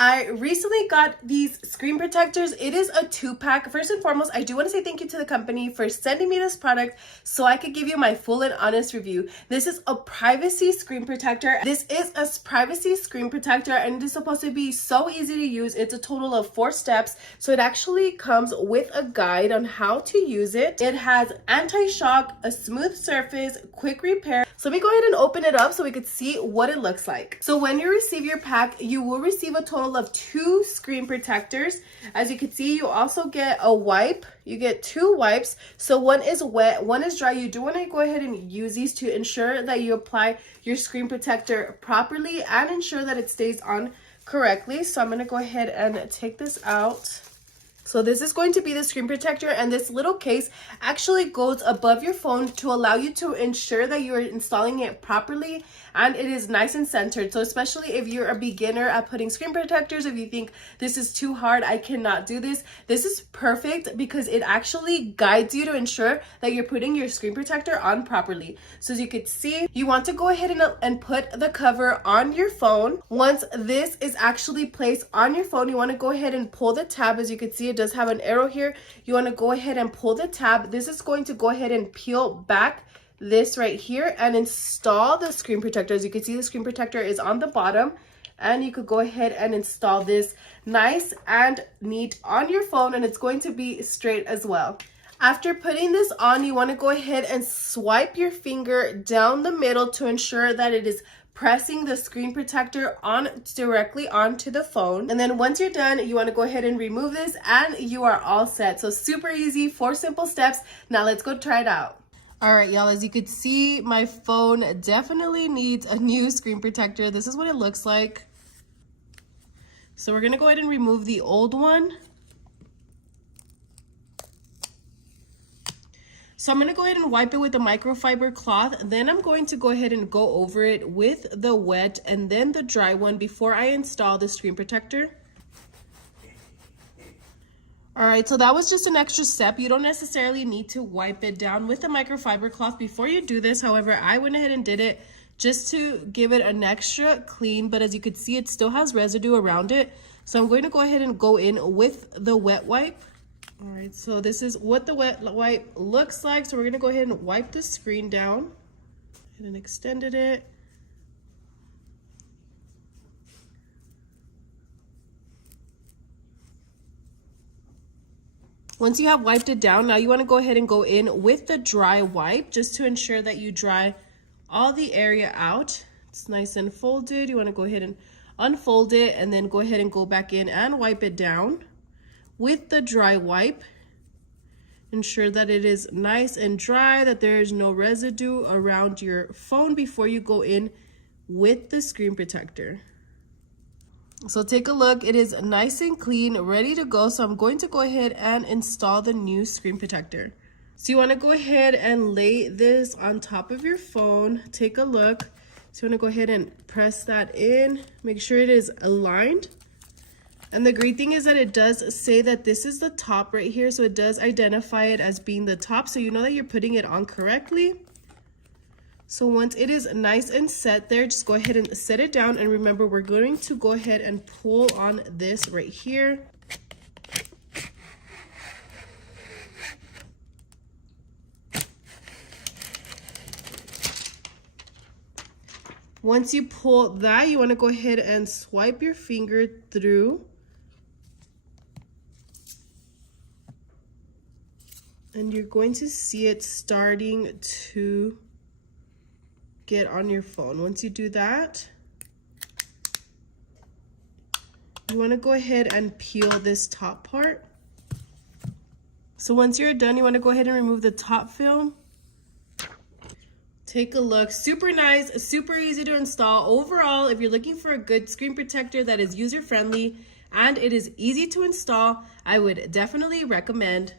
I recently got these screen protectors. It is a 2-pack. First and foremost, I do want to say thank you to the company for sending me this product so I could give you my full and honest review. This is a privacy screen protector. This is a privacy screen protector and it is supposed to be so easy to use. It's a total of 4 steps. So it actually comes with a guide on how to use it. It has anti-shock, a smooth surface, quick repair. So let me go ahead and open it up so we could see what it looks like. So when you receive your pack, you will receive a total of 2 screen protectors. As you can see, you also get a wipe. You get 2 wipes. So one is wet, one is dry. You do want to go ahead and use these to ensure that you apply your screen protector properly and ensure that it stays on correctly. So I'm going to go ahead and take this out. So this is going to be the screen protector, and this little case actually goes above your phone to allow you to ensure that you're installing it properly and it is nice and centered. So especially if you're a beginner at putting screen protectors, if you think this is too hard, I cannot do this, this is perfect because it actually guides you to ensure that you're putting your screen protector on properly. So as you can see, you want to go ahead and put the cover on your phone. Once this is actually placed on your phone, you want to go ahead and pull the tab. As you can see, it does have an arrow here. You want to go ahead and pull the tab. This is going to go ahead and peel back this right here and install the screen protector. As you can see, the screen protector is on the bottom, and you could go ahead and install this nice and neat on your phone, and it's going to be straight as well. After putting this on, you want to go ahead and swipe your finger down the middle to ensure that it is pressing the screen protector on directly onto the phone. And then once you're done, you want to go ahead and remove this and you are all set. So super easy, 4 simple steps. Now let's go try it out. All right, y'all, as you could see, my phone definitely needs a new screen protector. This is what it looks like. So we're gonna go ahead and remove the old one. So I'm going to go ahead and wipe it with the microfiber cloth. Then I'm going to go ahead and go over it with the wet and then the dry one before I install the screen protector. All right, so that was just an extra step. You don't necessarily need to wipe it down with the microfiber cloth before you do this. However, I went ahead and did it just to give it an extra clean. But as you can see, it still has residue around it. So I'm going to go ahead and go in with the wet wipe. All right, so this is what the wet wipe looks like. So we're gonna go ahead and wipe the screen down and extended it. Once you have wiped it down, now you wanna go ahead and go in with the dry wipe just to ensure that you dry all the area out. It's nice and folded. You wanna go ahead and unfold it and then go ahead and go back in and wipe it down with the dry wipe. Ensure that it is nice and dry, that there is no residue around your phone before you go in with the screen protector. So take a look, it is nice and clean, ready to go. So I'm going to go ahead and install the new screen protector. So you want to go ahead and lay this on top of your phone. Take a look. So you want to go ahead and press that in, make sure it is aligned. And the great thing is that it does say that this is the top right here. So it does identify it as being the top. So you know that you're putting it on correctly. So once it is nice and set there, just go ahead and set it down. And remember, we're going to go ahead and pull on this right here. Once you pull that, you want to go ahead and swipe your finger through. And you're going to see it starting to get on your phone. Once you do that, you want to go ahead and peel this top part. So once you're done, you want to go ahead and remove the top film. Take a look, super nice, super easy to install. Overall, if you're looking for a good screen protector that is user-friendly and it is easy to install, I would definitely recommend